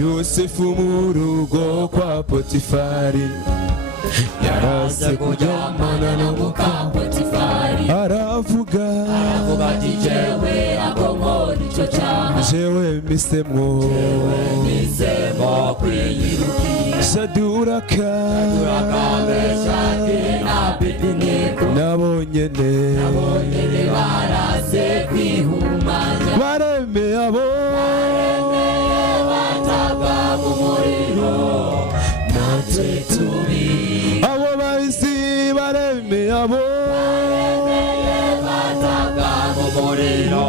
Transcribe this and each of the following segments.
Yosefu murugo kwa Potifari yaraze kujyamana na muka Potifari aravuga jewe akomora icyo cyaha jewe mbisemwo kwiyirukira Saduraka Meshaki na Abedinego nabonyene baraze kwihumanya bareme abo abo bahisi bareme abo bataga mu muriro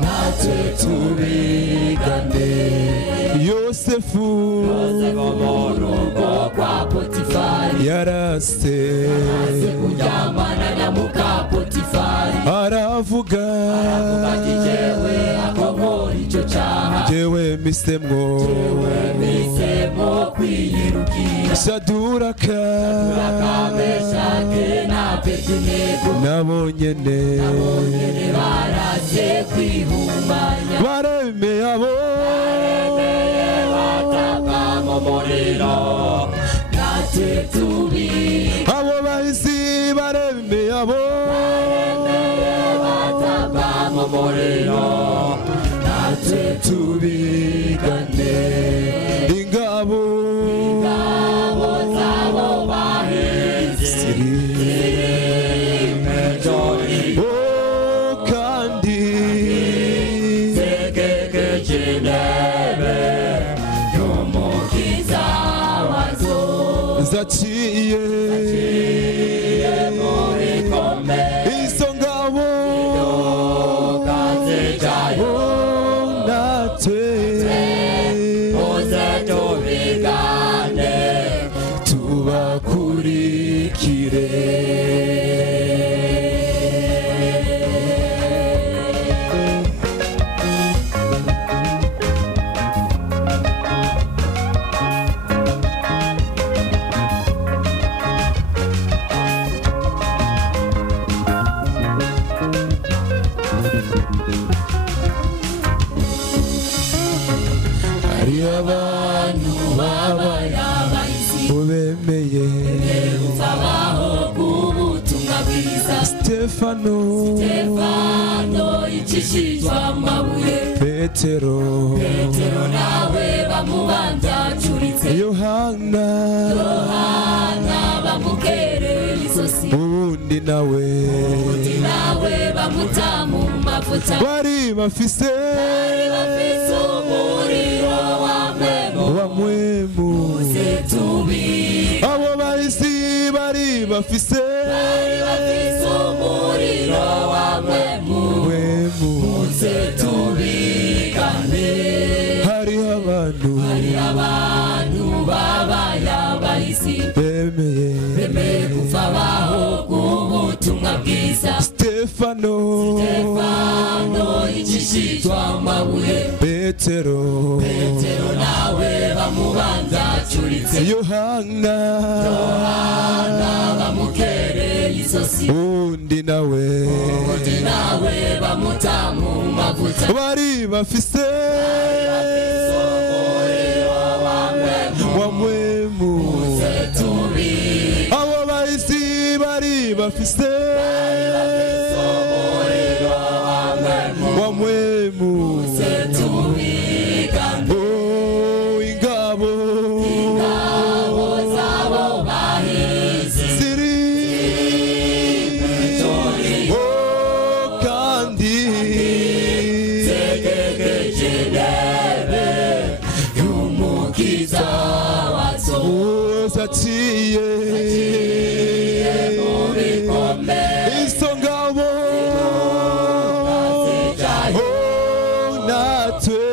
natwe tubigane Yosefu mu rugo kwa Potifari yarase kujyamana na muka Potifari aravuga jewe akomora icyo cyaha jewe mbisemwo kwiyirukira Saduraka Meshaki na Abedinego nabonyene baraze kwihumanya bareme abo bataga mu muriro natwe abo bahisi bareme abo bataga mu muriro natwe tubigane ingabo zabo bahisi kandi zaciye izo ngabo natwe hari abantu b'abayabahizi bemeye utabaho k'ubutumwa bwiza. Stefano yicishijwe amabuye, Petero nawe bamubanza acuritse, Yohana bamukereye izosi, ubundi nawe bamuta mu mavuta. bari bafise umuriro wa mwemu, muze tubika. abo bahisi bari bafise umuriro wa mwemu, muze tubikane. hari abantu b'abayabahisi bemeye kuvabaho k'ubutumwa bwiza. Stefano yicishijwe amabuye, Petero nawe bamubanza acuritse, Yohana bamukereye izosi, undi nawe bamuta mu mavuta. bari bafise wa mwemu, abo bahisi bari bafise wa mwemu, ingabo zabo bahizi ziri kandi y'umukiza wazo, zaciye mu bikomeye. izo ngabo natwe